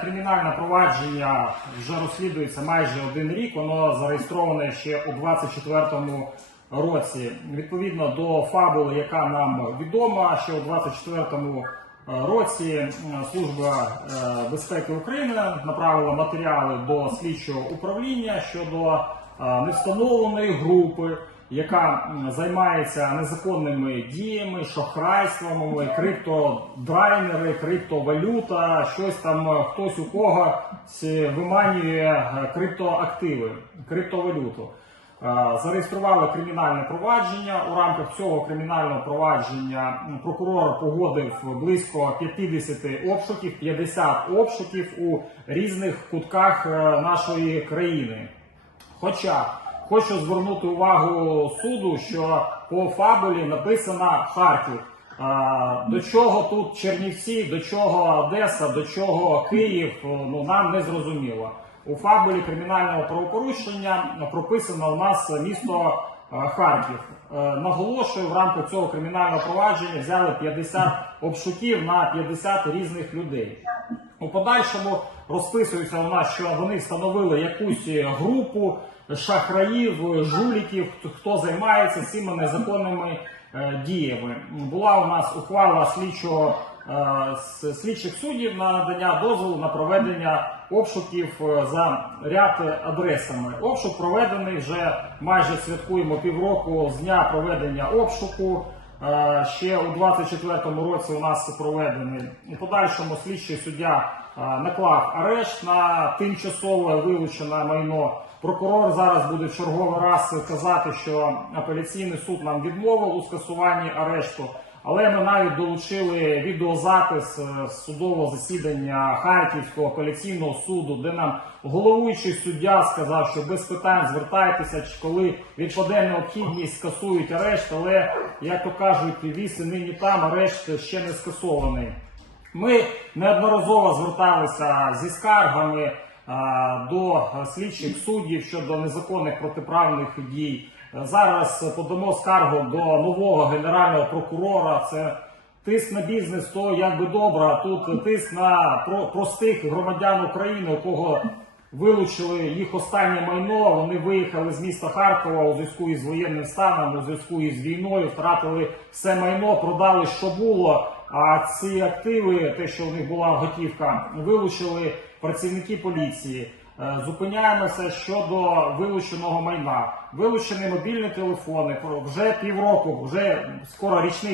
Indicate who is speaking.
Speaker 1: Кримінальне провадження вже розслідується майже один рік. Воно зареєстроване ще у 24-му році. Відповідно до фабули, яка нам відома, ще у 24-му році е, Служба е, безпеки України направила матеріали до слідчого управління щодо е, невстановленої групи, яка займається незаконними діями, шахрайством, криптодрайнери, криптовалюта, щось там е, хтось у когось виманює е, криптоактиви, криптовалюту. Е, Зареєстрували кримінальне провадження. У рамках цього кримінального провадження прокурор погодив близько 50 обшуків, 50 обшуків у різних кутках нашої країни. Хоча хочу звернути увагу суду, що по фабулі написано Харків. До чого тут Чернівці, до чого Одеса, до чого Київ, ну нам не зрозуміло. У фабулі кримінального правопорушення прописано у нас місто е, Харків. Е, Наголошую, в рамках цього кримінального провадження взяли 50 обшуків на 50 різних людей. У подальшому розписується нас, що вони встановили якусь групу шахраїв, жуліків, хто- займається цими незаконними е, діями. Була у нас ухвала слідчого е, слідчих суддів на надання дозволу на проведення обшуків е, за ряд адресами. Обшук проведений вже майже святкуємо півроку з дня проведення обшуку. Е, Ще у 24-му році у нас проведений у подальшому слідчий суддя е, наклав арешт на тимчасове вилучене майно. Прокурор зараз буде в черговий раз казати, що апеляційний суд нам відмовив у скасуванні арешту. Але ми навіть долучили відеозапис е, судового засідання Харківського апеляційного суду, де нам головуючий суддя сказав, що без питань звертайтеся, коли відпаде необхідність, скасують арешт. Але як то кажуть, віси нині там арешт ще не скасований. Ми неодноразово зверталися зі скаргами е, до слідчих суддів щодо незаконних протиправних дій. Зараз подамо скаргу до нового генерального прокурора. Це тиск на бізнес, то як би добре, а тут тиск на простих громадян України, у кого вилучили їх останнє майно. Вони виїхали з міста Харкова у зв'язку із воєнним станом, у зв'язку із війною, втратили все майно, продали, що було. А ці активи, те, що в них була готівка, вилучили працівники поліції. Е, Зупиняємося щодо вилученого майна. Вилучені мобільні телефони. Вже півроку, вже скоро річний